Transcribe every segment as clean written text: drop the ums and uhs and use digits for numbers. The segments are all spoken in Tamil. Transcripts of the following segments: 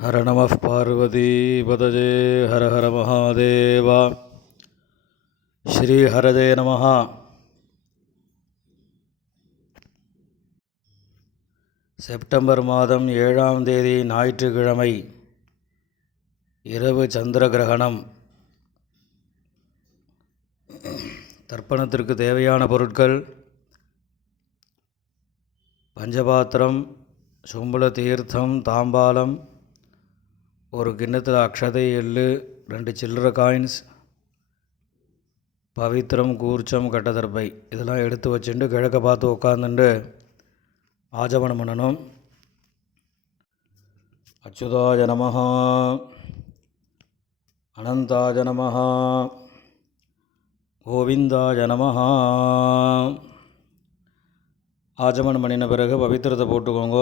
हर नमः पार्वतीपतये हर हर महादेव श्रीहरदे नमः. செப்டம்பர் மாதம் 7ஆம் தேதி ஞாயிற்றுக்கிழமை இரவு சந்திர கிரகணம். தர்ப்பணத்திற்கு தேவையான பொருட்கள்: பஞ்சபாத்திரம், சும்பல தீர்த்தம், தாம்பாலம், ஒரு கிண்ணத்தில் அக்ஷதை, எள்ளு, 2 சில்லற காயின்ஸ், பவித்திரம், கூர்ச்சம், கட்டதர்பை இதெல்லாம் எடுத்து வச்சுட்டு கிழக்க பார்த்து உட்காந்துட்டு ஆஜமனம் பண்ணணும். அச்சுதாய நமஹ, அனந்தாய நமஹ, கோவிந்தாய நமஹ. ஆஜமனம் பண்ணின பிறகு பவித்திரத்தை போட்டுக்கோங்க.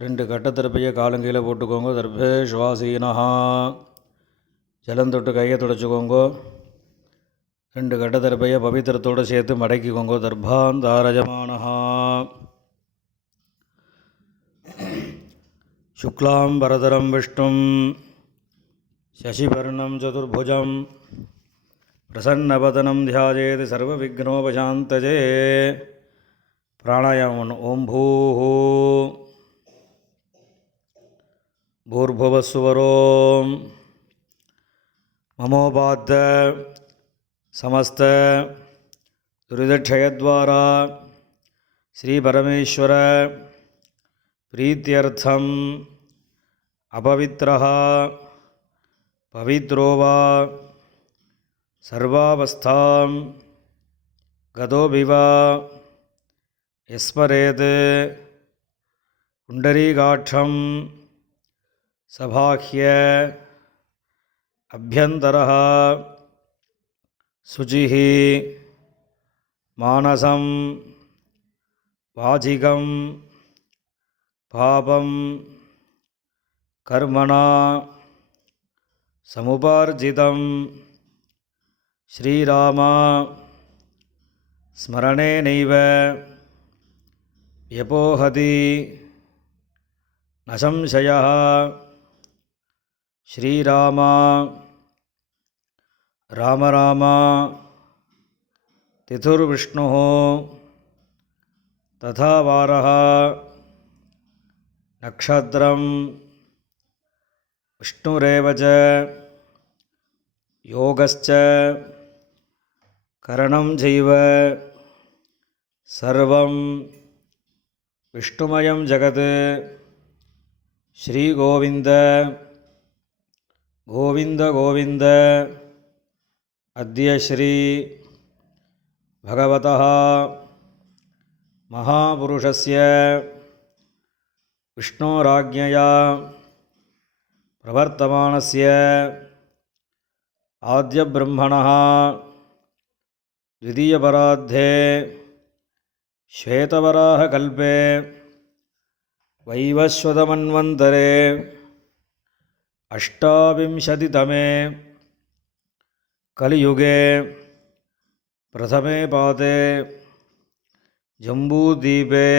2 கட்டத்திருப்பையை காலங்கீழே போட்டுக்கோங்க. தர்பே சுவாசீனஹா. ஜலந்தொட்டு கையை துடைச்சிக்கோங்க. 2 கட்டத்திருப்பையை பவித்திரத்தோடு சேர்த்து மடக்கிக்கோங்க. தர்பாந்தாரஜமானஹா. சுக்லாம் பரதரம் விஷ்ணும் சசிவர்ணம் சதுர்புஜம் பிரசன்னவதனம் தியாஜேத் சர்வ விக்னோபசாந்தஜே. பிராணாயாமம். ஓம் பூஹூ பூர்புவஸ்வரோம் மமோபாத்த சமஸ்த துரிதக்ஷயத்வாரா ஸ்ரீ பரமேஸ்வர பிரீத்யர்த்தம் அபவித்ரஹ பவித்ரோ வா சர்வாவஸ்தாம் கதோபிவா யஸ்மரேத் புண்டரீகாட்சம் சபாஹ்ய அப்யந்தரஹ சுசிஹி மானசம் வாசிகம் பாபம் கர்மணா சமுபார்ஜிதம் ஸ்ரீராமா ஸ்மரணேனைவ யபோஹதி நசம்சயः. ஸ்ரீராமா ராம ராம திதுர்விஷ்ணுः ததா வாரः நக்ஷத்ரம் விஷ்ணுரேவ ச யோகஸ்ச கரணம் செய்வ சர்வம் விஷ்ணுமயம் ஜகத். ஸ்ரீகோவிந்த கோவிந்த கோவிந்த. அத்ய ஸ்ரீ பகவதः மகாபுருஷஸ்ய விஷ்ணோராஜ்ஞயா பிரவர்த்தமானஸ்ய ஆத்யபிரம்மணः த்விதீயபராத்தே ஸ்வேதவராஹகல்பே வைவஸ்வதமன்வந்தரே அஷ்டாவிம்சதிதமே கலியுகே பிரதமே பாதே ஜம்பூதீபே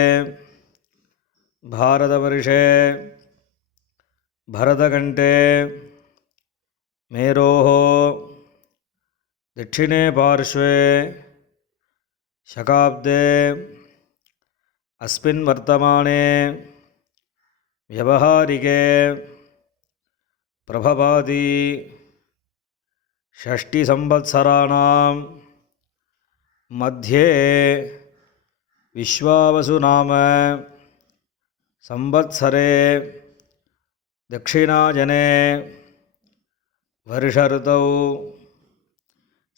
பாரதவர்ஷே பரதகண்டே மேரோः தட்சிணே பார்ஷ்வே சகாப்தே அஸ்மின் வர்த்தமானே வியவஹாரிகே பிரபபாதி ஷஷ்டி சம்வத்சராணாம் மத்தியே விஸ்வாவசு நாம சம்வத்சரே தக்ஷிணாஜனே வருஷருதௌ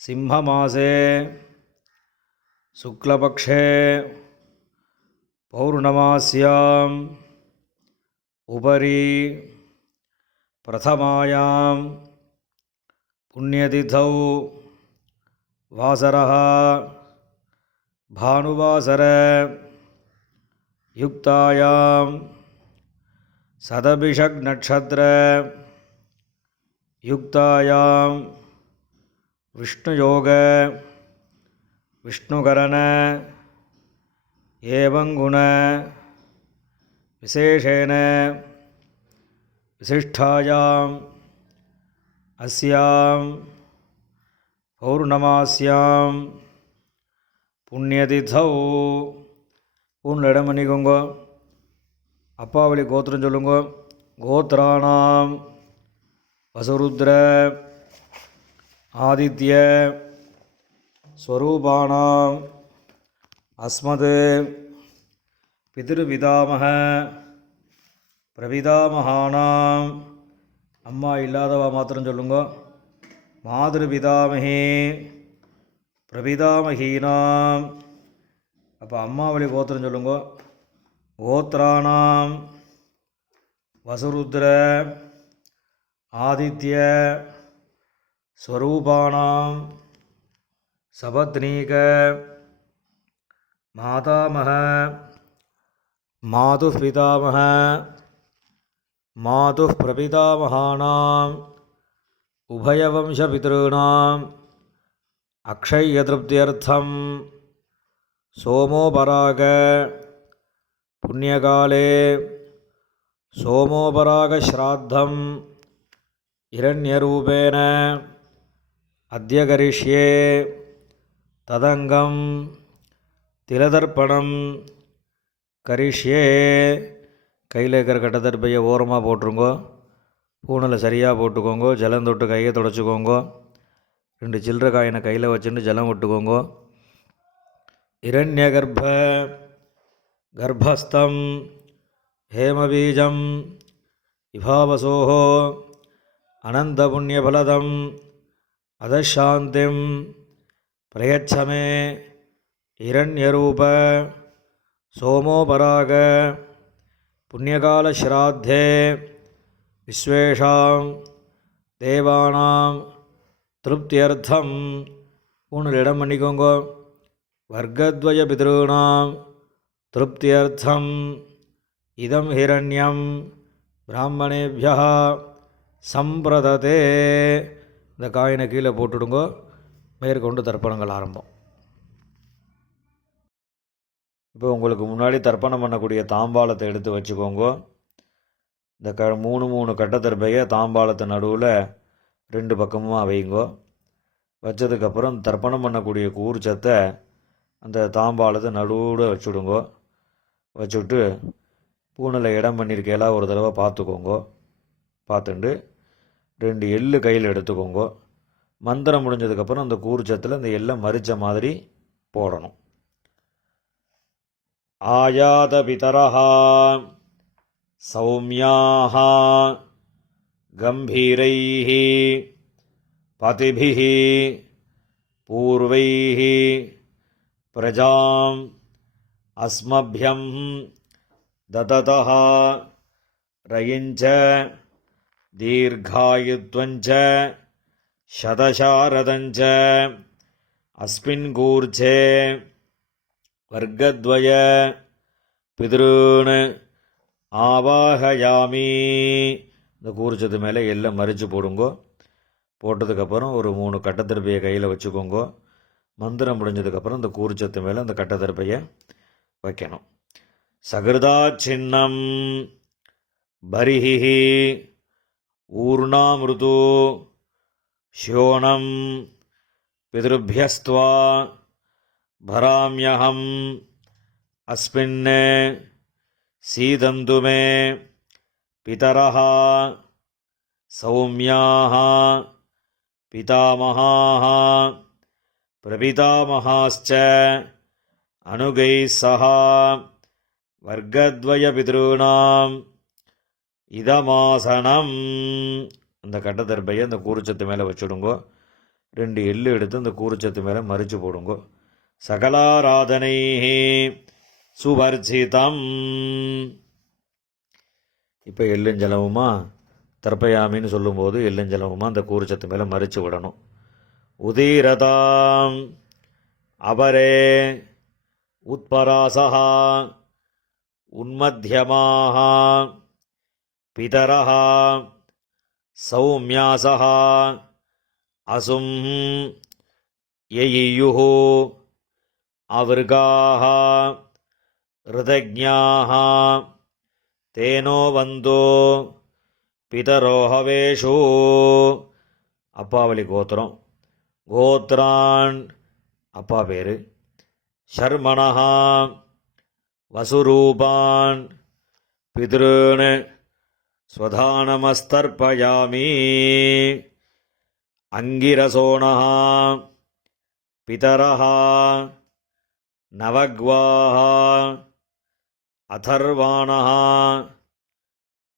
சிம்மமாசே சுக்லபக்ஷே பௌர்ணமாஸ்யாம் உபரி பிரதமாயாம் புண்ணியதிதௌ வாசரः பானுவாசர யுக்தாயாம் சதபிஷக் நட்சத்திர யுக்தாயாம் விஷ்ணுயோக விஷ்ணுகரண ஏவங்குண விசேஷேன விசிஷ்டாயாம் அஸ்யாம் பௌர்ணமாஸ்யாம் புண்ணியதிதௌ. பூனில் இடம் பண்ணிக்கோங்க. அப்பாவளி கோத்திரம் சொல்லுங்க. கோத்ராணாம் வசுருத்ர ஆதித்ய ஸ்வரூபானாம் அஸ்மது பிதிருபிதாமக பிரபிதாமகானாம். அம்மா இல்லாதவா மாத்திரம் சொல்லுங்க. மாதிருபிதாமகி பிரபிதாமகீனாம். அப்போ அம்மாவளி கோத்திரம் சொல்லுங்க. கோத்ராணாம் வசுருத்ர ஆதித்ய ஸ்வரூபானாம் சபத்னீக மாதாமக மாதுः பிதாமக மாதுः பிரபிதாமகானாம் உபயவம்சபிதॄணாம் அக்ஷயதிருப்தியர்த்தம் சோமோபராக புண்ணியகாலே சோமோபராகஸ்ராத்தம் இரண்யரூபேண அத்ய கரிஷ்யே ததங்கம் திலதர்ப்பணம் கரிஷ்யே. கையில் இருக்கிற கட்டதர்பையை ஓரமாக போட்டுருங்கோ. பூனில் சரியாக போட்டுக்கோங்க. ஜலம் தொட்டு கையை தொடச்சிக்கோங்க. 2 சில்லற காயினை கையில் வச்சுட்டு ஜலம் விட்டுக்கோங்க. இரண்யகர்ப்ப கர்ப்பஸ்தம் ஹேமபீஜம் இபாவசோஹோ அனந்தபுண்ணியபலதம் அதசாந்திம் பிரயச்சமே இரண்யரூப சோமோபராக புண்ணியகாலஸ்ராத்தே விஸ்வேஷாம் தேவானாம் திருப்தியர்த்தம். பூனில் இடம் பண்ணிக்கோங்க. வர்க்கத்வய பிதॄணாம் திருப்தியர்த்தம் இதம் ஹிரண்யம் பிராமணேபியா சம்பிரததே. இந்த காயினை கீழே போட்டுடுங்க. மேற்கொண்டு தர்ப்பணங்கள் ஆரம்பம். இப்போ உங்களுக்கு முன்னாடி தர்ப்பணம் பண்ணக்கூடிய தாம்பாளத்தை எடுத்து வச்சுக்கோங்க. இந்த 3 கட்டத்தர்பையை தாம்பாளத்து நடுவில் 2 பக்கமும் வைங்கோ. வச்சதுக்கப்புறம் தர்ப்பணம் பண்ணக்கூடிய கூர்ச்சத்தை அந்த தாம்பாளத்தை நடுவில் வச்சுடுங்க. வச்சுட்டு பூனில் இடம் பண்ணியிருக்கையெல்லாம் ஒரு தடவை பார்த்துக்கோங்க. பார்த்துட்டு 2 எள்ளு கையில் எடுத்துக்கோங்க. மந்திரம் முடிஞ்சதுக்கப்புறம் அந்த கூர்ச்சத்தில் அந்த எல்லை மறித்த மாதிரி போடணும். ஆயாத பிதரஹா சௌமியாக கம்பீரைஹி பதிபிஹி பூர்வைஹி பிரஜாம் அஸ்மப்யம் தததஹ ரயிஞ்ச தீர்காயுத்வஞ்ச சதசாரதஞ்ச அஸ்மின் கூர்ச்சே வர்க்கத்வய பிதॄன் ஆவாஹயாமி. இந்த கூர்ச்சத்து மேலே எல்லாம் மறித்து போடுங்கோ. போட்டதுக்கப்புறம் ஒரு 3 கட்டத்திருப்பையை கையில் வச்சுக்கோங்க. மந்திரம் முடிஞ்சதுக்கப்புறம் இந்த கூர்ச்சத்து மேலே அந்த கட்டத்திருப்பையை வைக்கணும். சகிருதா சின்னம் பரிஹி ஊர்ணாமிருது ஷோணம் பிதృभ्यस्त्वा भराम्यहम् अस्मिन् सीदन्तु मे पितरः सौम्याः पितामहाः प्रपितामहाश्च अनुगैः सह वर्गद्वयपितॄणाम् இதமாசனம். அந்த கட்டத்தர்பையை அந்த கூர்ச்சத்து மேலே வச்சுடுங்கோ. 2 எள்ளு எடுத்து அந்த கூர்ச்சத்து மேலே மறித்து போடுங்கோ. சகலாராதனை சுவர்ஜிதம். இப்போ எள்ளுஞ்சலமுமா தர்ப்பயாமின்னு சொல்லும்போது எள்ளுஞ்சலமுமா அந்த கூர்ச்சத்து மேலே மறித்து விடணும். உதீரதாம் அபரே உத்பராசா உன்மத்தியமாக பிதரஹ சௌமியாசஹ அசும் யயியுः அவர்காः ருதஜ்ஞாः தேனோ வந்தோ பிதரோஹவேஷு. அப்பாவளி கோத்திரம். கோத்ரான் அப்பா பேர். ஷர்மணஹா வசுரூபான் பித்ருன் ஸ்வதானமஸ்தர்ப்பயாமி. அங்கிரசோணஹ பிதரஹ நவக்வாஹ அதர்வாணஹ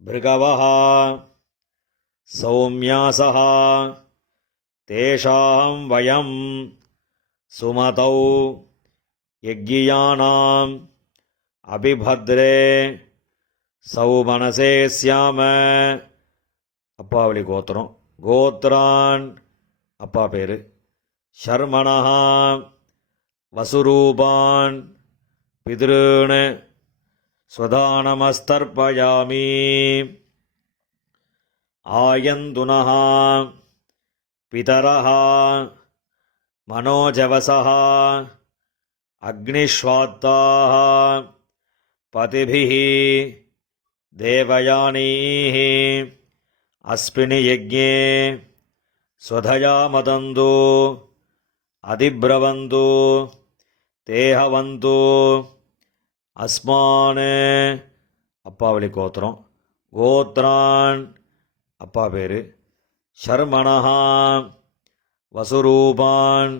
பிருகவஹ சௌம்யாசஹ தேஷாம் வயம் சுமதௌ யக்ஞியானாம் அபிபத்ரே சௌமனசே ஸ்யாம. அப்பாவளி கோத்திரம். கோத்ரான் அப்பா பேர். ஷர்மணஹா வசுரூபான் பித்ருன் ஸ்வதானமஸ்தர்ப்பயாமி. ஆயந்துனஹ பிதரஹ மனோஜவசஹ அக்னிஷ்வாத்தாஹ பதிபிஹ தேவயானீஹ அஸ்மினி யஜ்ஞே ஸ்வதயா மதந்து அதிப்ரவந்து தேஹவந்து அஸ்மான். அப்பாவளி கோத்திரம். கோத்ரான் அப்பா பேர். ஷர்மணஹா வசுரூபான்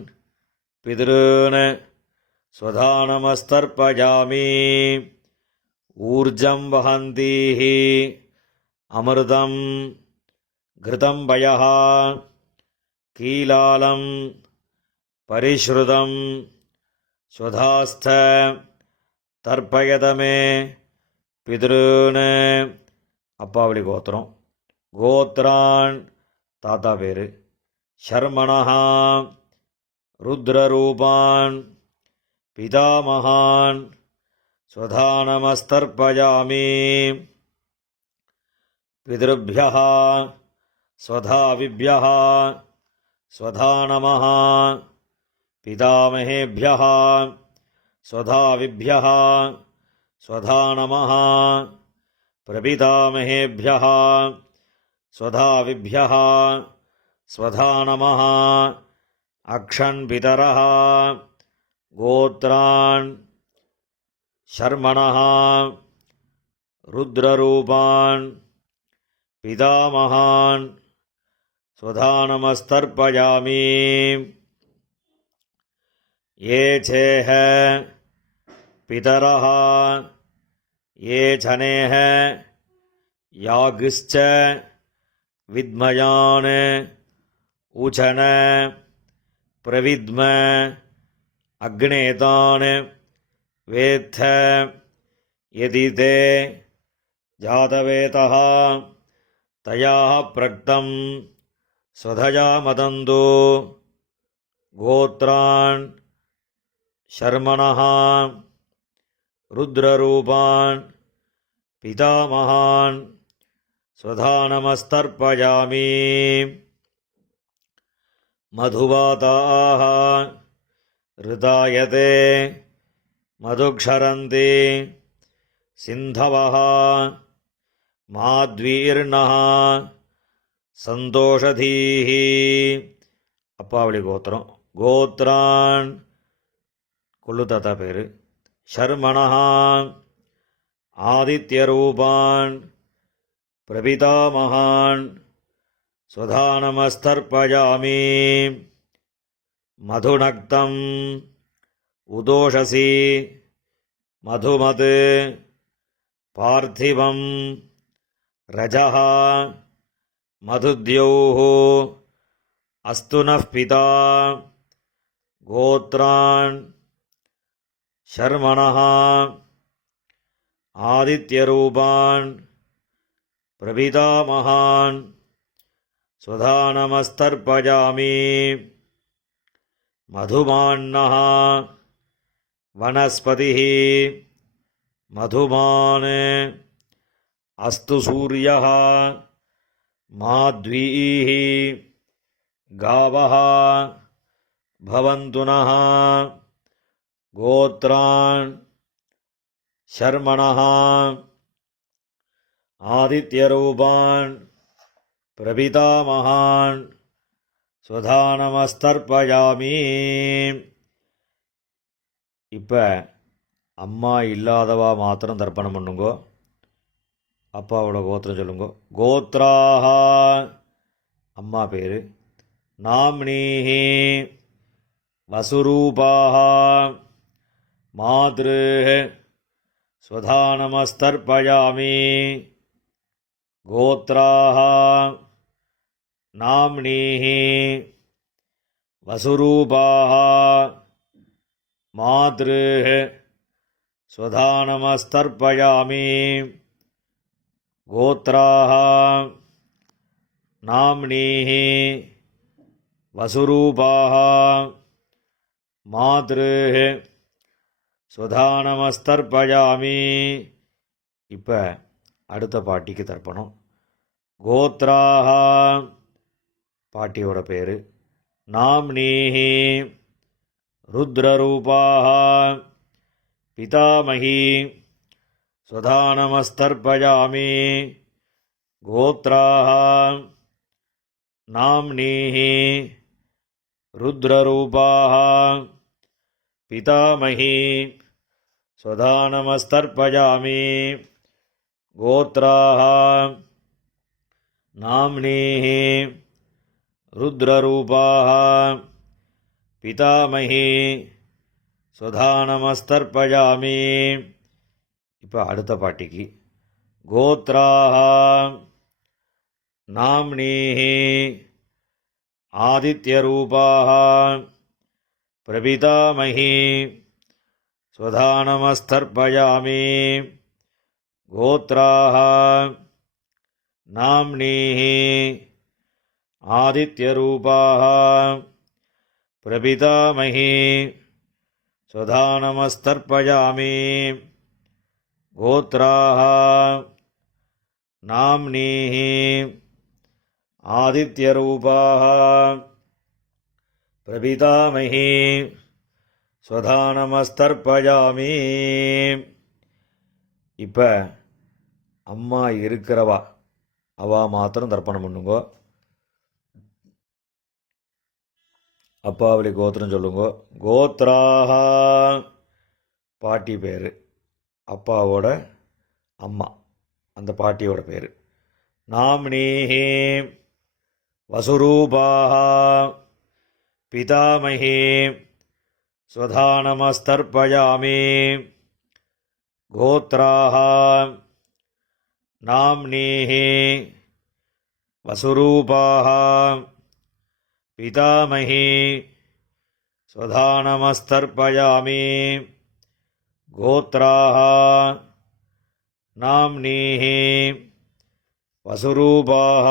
பித்ருன் ஸ்வதானமஸ்தர்ப்பயாமி. ஊர்ஜம் வஹந்தீஹ அமிர்தம் கிருதம் பயஹ கீலாலம் பரிஷ்ருதம் ஸ்வதாஸ்த தர்ப்பயதமே பித்ருன். அப்பாவளி கோத்திரம். கோத்ரான் தாத்தா பேர். ஷர்மணஹா ருத்ரரூபான் பிதாமகான் ஸ்வதானமஸ்தர்ப்பயாமி. பித்ருभ्यः ஸ்வதாவிभ्यः ஸ்வதானமः பிதாமகேभ्यः ஸ்வதாவிभ्यः ஸ்வதானமः பிரபிதாமகேभ्यः ஸ்வதாவிभ्यः ஸ்வதானமः அக்ஷன் பிதரः. கோத்ரான் ஷர்மணஹா ருத்ரரூபான் பிதாமகான் ஸ்வதானமஸ்தர்ப்பயாமி. ये चेह पितरः ये छनेह यागश्च विद्मयान् उचन प्रविद्म अग्नेतान् वेत्थ यदि ते जातवेतः तयाः प्रक्तं स्वधया मदन्तु. गोत्रान् ஷர்மணஹ ருத்ரரூபான் பிதாமகான் ஸ்வதானமஸ்தர்ப்பயாமி. மதுவாதாஹ ரிதாயதே மதுக்ஷரந்தி சிந்தவஹ மாத்வீர்ணஹ சந்தோஷதீஹி. அப்பாவளி கோத்திரம். கோத்ரான் கொள்ளு தாத்தா பேர். ஷர்மணஹா ஆதித்யரூபான் பிரபிதாமகான் ஸ்வதானமஸ்தர்ப்பயாமி. மதுநக்தம் உதோஷசி மதுமத் பார்த்திவம் ரஜஹ மதுத்யௌः அஸ்து நः பிதா. கோத்ரான் ஷர்மணஹ ஆதித்யரூபான் பிரபிதாமகான் ஸ்வதானமஸ்தர்ப்பயாமி. மதுமான்னஹ வனஸ்பதிः மதுமான் அஸ்து சூரியः மாத்வீः காவः பவந்து நः. கோத்ரான் ஷர்மணஹ ஆதித்யரூபான் பிரபிதாமகான் சுதானமஸ்தர்ப்பயாமி. இப்போ அம்மா இல்லாதவா மாத்திரம் தர்ப்பணம் பண்ணுங்கோ. அப்பாவோட கோத்திரம் சொல்லுங்க. கோத்ராஹ அம்மா பேர். நாம்னீஹி வசுரூபாஹ மாத்ரு ஸ்வதானமஸ்தர்ப்பயாமி. கோத்ராஹ நாம்னீஹி வசுரூபாஹ மாத்ரு ஸ்வதானமஸ்தர்ப்பயாமி. கோத்ராஹ நாம்னீஹி வசுரூபாஹ மாத்ரு ஸ்வதானமஸ்தர்ப்பயாமி. இப்போ அடுத்த பாட்டிக்கு தர்ப்பணம். கோத்ராஹ பாட்டியோட பேர். நாம்னீஹி ருத்ரரூபாஹ பிதாமகி ஸ்வதானமஸ்தர்ப்பயாமி. கோத்ராஹ நாம்னீஹி ருத்ரரூபாஹ பிதாமகி ஸ்வதானமஸ்தர்ப்பயாமி. கோத்ராஹ நாம்னீஹி ருத்ரரூபாஹ பிதாமகி ஸ்வதானமஸ்தர்ப்பயாமி. இப்போ அடுத்த பாட்டிக்கு. கோத்ராஹ நாம்னீஹி ஆதித்யரூபாஹ பிரபிதாமகி ஸ்வதானமஸ்தர்ப்பயாமி. கோத்ராஹ நாம்னீஹி ஆதித்யரூபாஹ பிரபிதாமகி ஸ்வதானமஸ்தர்ப்பயாமி. கோத்ராஹ நாம்னீஹி ஆதித்யரூபாஹ பிரபிதாமகி ஸ்வதானமஸ்தர்ப்பயாமி. இப்போ அம்மா இருக்கிறவா அவா மாத்திரம் தர்ப்பணம் பண்ணுங்கோ. அப்பாவளி கோத்திரம் சொல்லுங்கோ. கோத்ராஹ பாட்டி பேர். அப்பாவோட அம்மா அந்த பாட்டியோட பேர். நாம்னீஹி வசுரூபாஹ பிதாமகி ஸ்வதானமஸ்தர்ப்பயாமி. கோத்ராஹ நாம்னீஹி வசுரூபாஹ பிதாமகி ஸ்வதானமஸ்தர்ப்பயாமி. கோத்ராஹ நாம்னீஹி வசுரூபாஹ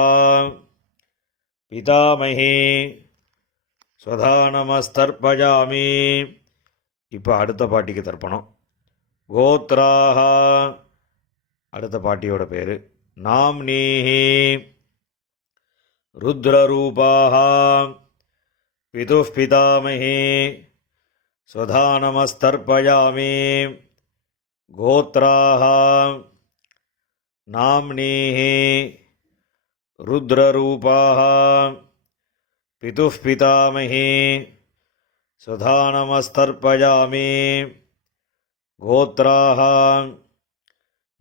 பிதாமகி ஸ்வதானமஸ்தர்ப்பயாமி. இப்போ அடுத்த பாட்டிக்கு தர்ப்பணம். கோத்ராஹ அடுத்த பாட்டியோட பேர். நாம்னீஹி ருத்ரரூபாஹ பிதுः பிதாமகி ஸ்வதானமஸ்தர்ப்பயாமி. கோத்ராஹ நாம்னீஹி ருத்ரரூபாஹ பிதுः பிதாமகி ஸ்வதானமஸ்தர்ப்பயாமி. கோத்ராஹ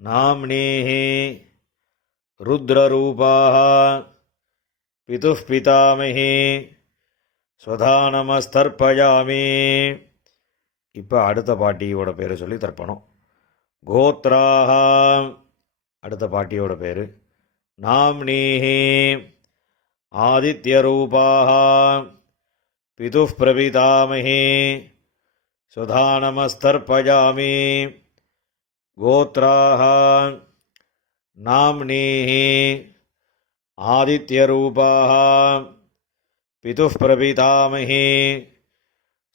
நாம்னீஹி ருத்ரரூபாஹ பிதுः பிதாமகி ஸ்வதானமஸ்தர்ப்பயாமி. இப்போ அடுத்த பாட்டியோட பேரை சொல்லி தர்ப்பணம். கோத்ராஹ அடுத்த பாட்டியோட பேர். நாம்னீஹி ஆதித்யரூபாஹ பிதுः பிரபிதாமகி ஸ்வதானமஸ்தர்ப்பயாமி. கோத்ராஹ நாம்னீஹி ஆதித்யரூபாஹ பிதுः பிரபிதாமகி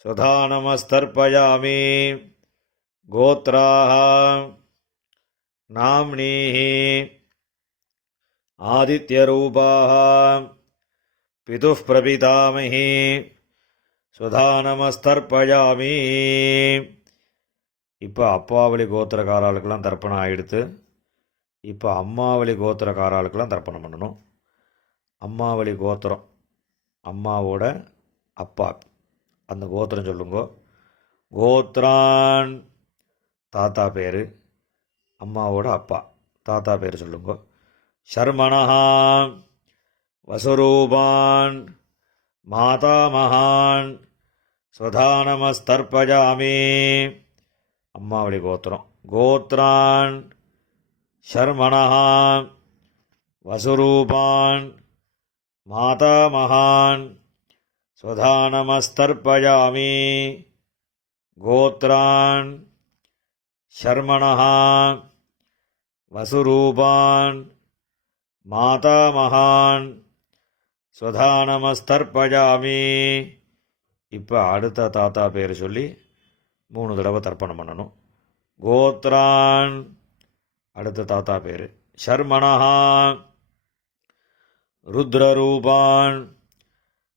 ஸ்வதானமஸ்தர்ப்பயாமி. கோத்ராஹ நாம்னீஹி ஆதித்யரூபாஹ பிதுः பிரபிதாமகி ஸ்வதானமஸ்தர்ப்பயாமி. இப்போ அப்பாவளி கோத்திரக்காரர்களுக்கெல்லாம் தர்ப்பணம் ஆகிடுத்து. இப்போ அம்மாவளி கோத்திரக்காராளுக்கெல்லாம் தர்ப்பணம் பண்ணணும். அம்மாவளி கோத்திரம், அம்மாவோட அப்பா, அந்த கோத்திரம் சொல்லுங்க. கோத்ரான் தாத்தா பேர், அம்மாவோட அப்பா தாத்தா பேர் சொல்லுங்க. சர்மணஹா வசுரூபான் மாதாமகான் ஸ்வதானமஸ்தர்ப்பஜாமி. அம்மாவளி கோத்திரம். கோத்ரான் சர்மணஹா வசுரூபான் மாதாமகான் ஸ்வதானமஸ்தர்ப்பஜாமி. கோத்ரான் சர்மணஹா வசுரூபான் மாதாமகான் ஸ்வதானமஸ்தர்ப்பஜாமி. இப்போ அடுத்த தாத்தா பேர் சொல்லி 3 தடவை தர்ப்பணம் பண்ணணும். கோத்ரான் அடுத்த தாத்தா பேர். சர்மணஹா ருத்ரரூபான்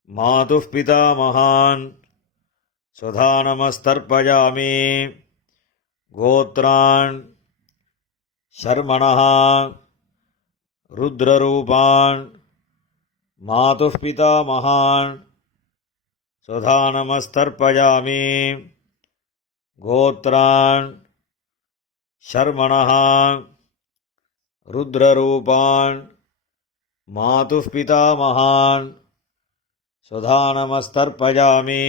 மாதுः பிதாமகான் ஸ்வதானமஸ்தர்ப்பஜாமி. கோத்ரான் சர்மணஹா ருத்ரரூபான் மாதுः பிதாமகான் ஸ்வதானமஸ்தர்ப்பஜாமி. கோத்ரான் சர்மணஹா ருத்ரரூபான் மாதுः பிதாமகான் ஸ்வதானமஸ்தர்ப்பஜாமி.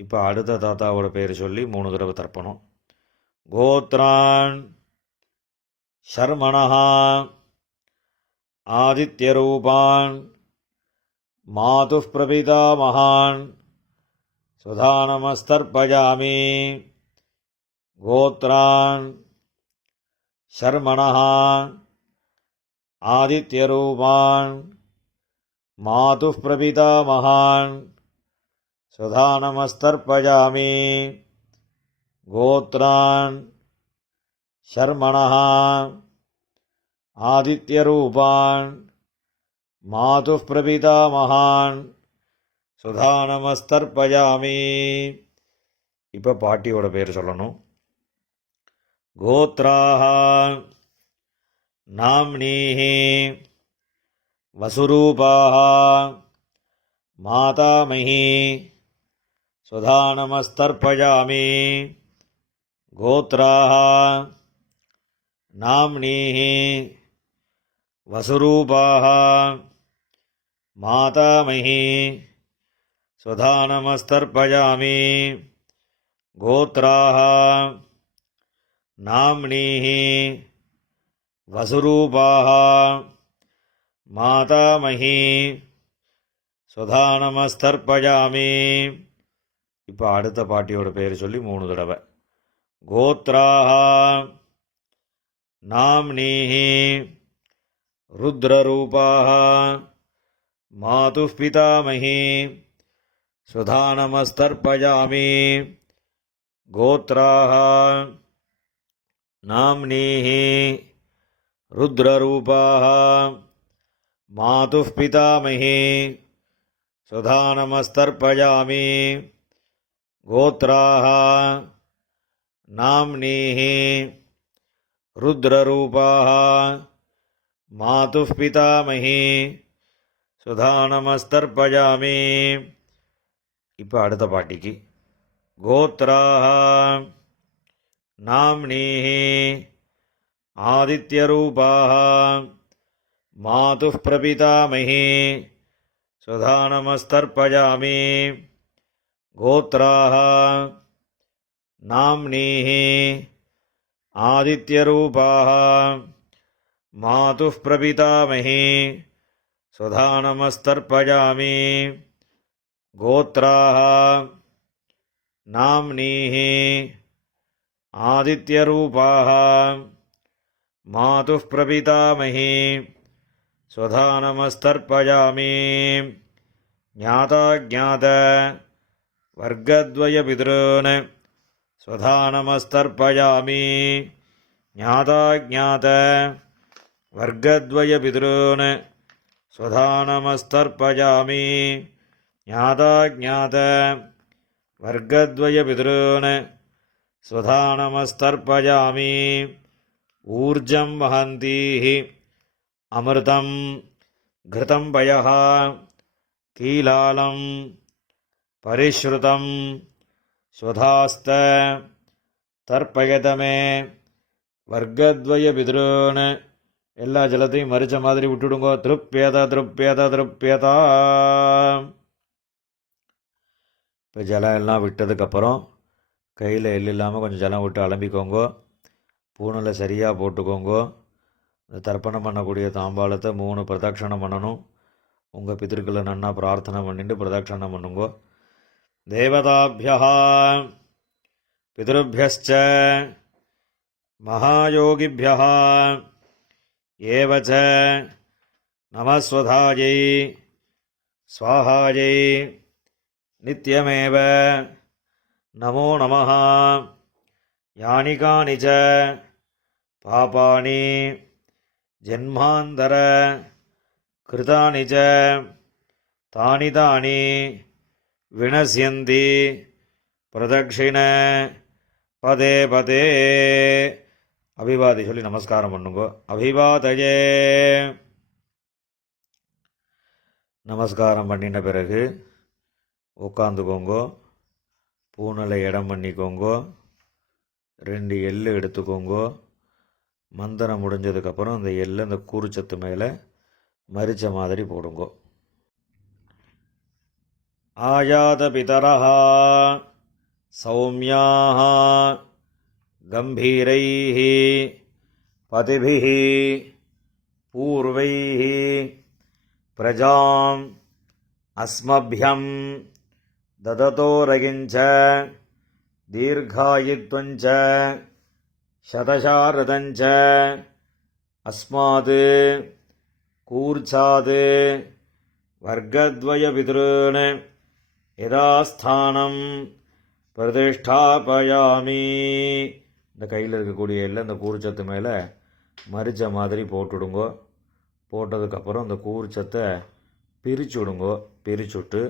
இப்போ அடுத்த தாத்தாவோட பேர் சொல்லி 3 தடவை தர்ப்பணம். கோத்ரான் சர்மணஹா ஆதித்யரூபான் மாதுः பிரபிதாமகான் ஸ்வதானமஸ்தர்ப்பஜாமி. கோத்ரான் சர்மணஹா ஆதித்யரூபான் மாதுः பிரபிதாமகான் ஸ்வதானமஸ்தர்ப்பஜாமி. கோத்ரான் சர்மணஹா ஆதித்யரூபான் மாதுः பிரபிதாமகான் ஸ்வதானமஸ்தர்ப்பஜாமி. இப்போ பாட்டியோட பேர் சொல்லணும். கோத்ராஹ நாம்னீஹி வசுரூபாஹ மாதாமஹி ஸ்வதானமஸ்தர்ப்பஜாமி. கோத்ராஹ நாம்னீஹி வசுரூபாஹ மாதாமஹி ஸ்வதானமஸ்தர்ப்பஜாமி. கோத்ராஹ நாம்னீஹி வசுரூபாஹ மாதாமஹி ஸ்வதானமஸ்தர்ப்பஜாமி. இப்போ அடுத்த பாட்டியோட பேர் சொல்லி 3 தடவை. கோத்ராஹ நாம்னீஹி ருத்ரரூபாஹ மாதுः பிதாமஹி ஸ்வதானமஸ்தர்ப்பஜாமி. கோத்ராஹ நாம்னீஹி ருத்ரரூபாஹ மாதுः பிதாமஹி ஸ்வதானமஸ்தர்ப்பஜாமி. கோத்ராஹ நாம்னீஹி ருத்ரரூபாஹ மாதுः பிதாமஹி ஸ்வதானமஸ்தர்ப்பஜாமி. இப்போ அடுத்த பாட்டிக்கு. கோத்ராஹ நாம்னீஹி ஆதித்யரூபாஹ மாதுः பிரபிதாமஹி ஸ்வதானமஸ்தர்ப்பஜாமி. கோத்ராஹ நாம்னீஹி ஆதித்யரூபாஹ மாதுः பிரபிதாமஹி ஸ்வதானமஸ்தர்ப்பஜாமி. கோத்ராஹ நாம்னீஹி ஆதித்யரூபாஹ மாதுः பிரபிதாமஹி ஸ்வதானமஸ்தர்ப்பஜாமி. ஞாதா ஞாத வர்க்கத்வய பித்ருன் ஸ்வதானமஸ்தர்ப்பஜாமி. ஞாதா ஞாத வர்க்கத்வய பித்ருன் ஸ்வதானமஸ்தர்ப்பஜாமி. ஞாதா ஞாத வர்க்கத்வய பித்ருன் ஸ்வதானமஸ்தர்ப்பஜாமி. ஊர்ஜம் வஹந்தீஹி அமிர்தம் கிருதம் பயः கீலாலம் பரிஷ்ருதம் ஸ்வதாஸ்த தர்ப்பயதமே வர்க்கத்வய பிதுரோன்னு எல்லா ஜலத்தையும் மறிச்ச மாதிரி விட்டுடுங்கோ. திருப்பியதா திருப்பியதா திருப்பியதா. இப்போ ஜலம் எல்லாம் விட்டதுக்கப்புறம் கையில் எள் இல்லாமல் கொஞ்சம் ஜலம் விட்டு அலம்பிக்கோங்கோ. பூனில் சரியாக போட்டுக்கோங்கோ. இந்த தர்ப்பணம் பண்ணக்கூடிய தாம்பாளத்தை 3 பிரதட்சணம் பண்ணணும். உங்கள் பிதர்களை நன்னா பிரார்த்தனை பண்ணிட்டு பிரதட்சணம் பண்ணுங்கோ. தேவதாபியா பிதருபியஸ்ச மகாயோகிபியா ஏவச்ச நமஸ்வதாயை ஸ்வாஹாயை நித்யமேவ நமோ நமः. யானி கானி ச பாபானி ஜன்மாந்தர கிருதானி ச தானி தானி வினஸ்யந்தி பிரதக்ஷிண பதே பதே. அபிவாதி சொல்லி நமஸ்காரம் பண்ணுங்கோ. அபிவாதயே. நமஸ்காரம் பண்ணின பிறகு உட்காந்துக்கோங்கோ. பூனலை இடம் பண்ணிக்கோங்கோ. 2 எள்ளு எடுத்துக்கோங்கோ. மந்திரம் முடிஞ்சதுக்கப்புறம் அந்த எள்ளு அந்த கூறுச்சத்து மேலே மரிச்ச மாதிரி போடுங்கோ. ஆயாத பிதரஹ சௌமியாஹ கம்பீரைஹ பதிபிஹ பூர்வைஹ பிரஜாம் அஸ்மப்யம் தததோரகிஞ்ச தீர்காயித்வஞ்ச சதசாரதஞ்ச அஸ்மாத் கூர்ச்சாத் வர்க்கத்வய பிதுருன் யதாஸ்தானம் பிரதிஷ்டாபயாமி. இந்த கையில் இருக்கக்கூடிய எல்லாம் இந்த கூர்ச்சத்து மேலே மரிச்ச மாதிரி போட்டுடுங்கோ. போட்டதுக்கப்புறம் இந்த கூர்ச்சத்தை பிரித்து விடுங்கோ. பிரிச்சுட்டு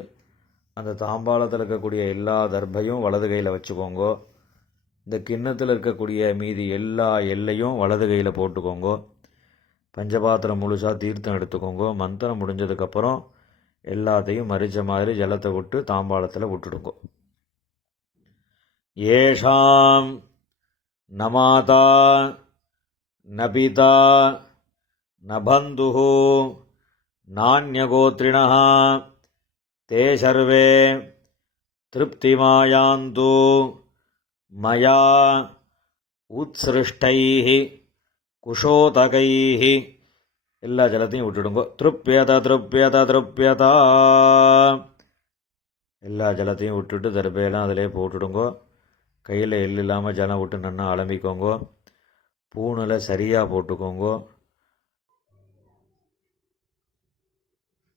அந்த தாம்பாளத்தில் இருக்கக்கூடிய எல்லா தர்பையும் வலது கையில் வச்சுக்கோங்கோ. இந்த கிண்ணத்தில் இருக்கக்கூடிய மீதி எல்லா எல்லையும் வலது கையில் போட்டுக்கோங்கோ. பஞ்சபாத்திரம் முழுசாக தீர்த்தம் எடுத்துக்கோங்கோ. மந்திரம் முடிஞ்சதுக்கப்புறம் எல்லாத்தையும் மரிச்ச மாதிரி ஜலத்தை விட்டு தாம்பாளத்தில் விட்டுடுங்கோ. ஏஷாம் நமாதா நபிதா நபந்துஹு நான்யகோத்ரிணः தே சர்வே திருப்திமாயாந்து மயா உத்ஸ்ருஷ்டைः குஷோதகைः. எல்லா ஜலத்தையும் விட்டுடுங்கோ. திருப்பியதா திருப்பியதா திருப்பியதா. எல்லா ஜலத்தையும் விட்டுட்டு தர்பையெல்லாம் அதிலே போட்டுடுங்கோ. கையில் எள் இல்லாமல் ஜலம் விட்டு நன்னா அலம்பிக்கோங்கோ. பூனில் சரியாக போட்டுக்கோங்கோ.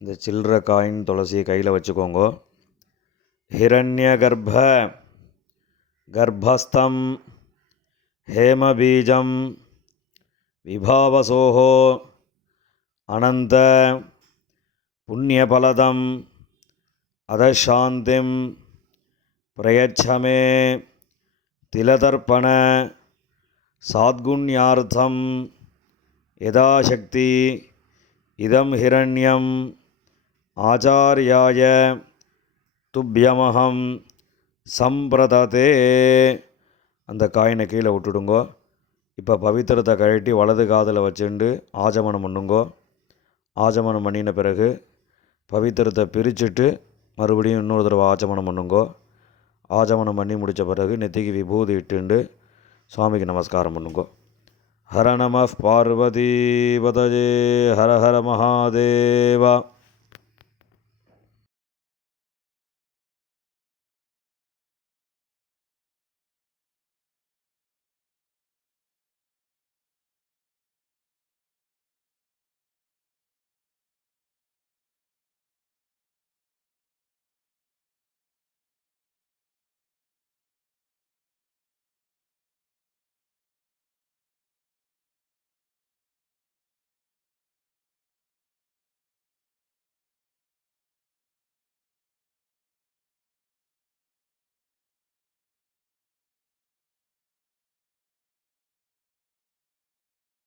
இந்த சில்லற காயின் துளசியை கையில் வச்சுக்கோங்கோ. ஹிரண்ய கர்ப்பஸ்தம் ஹேமபீஜம் விபாவசோஹோ அனந்த புண்ணியபலதம் அதசாந்திம் பிரயச்சமே திலதர்ப்பண சாத்குண்யார்த்தம் யதாசக்தி இதம் ஹிரண்யம் ஆச்சார்யாய துப்யமஹம் சம்பிரததே. அந்த காயினை கீழே விட்டுடுங்கோ. இப்போ பவித்திரத்தை கழட்டி வலது காதில் வச்சுண்டு ஆஜமனம் பண்ணுங்கோ. ஆஜமனம் பண்ணின பிறகு பவித்திரத்தை பிரிச்சுட்டு மறுபடியும் இன்னொரு தடவை ஆச்சமனம் பண்ணுங்கோ. ஆச்சமனம் பண்ணி முடித்த பிறகு நெத்திக்கு விபூதி இட்டுண்டு சுவாமிக்கு நமஸ்காரம் பண்ணுங்கோ. ஹர நம பார்வதி பதஜே ஹர ஹர மகாதேவா.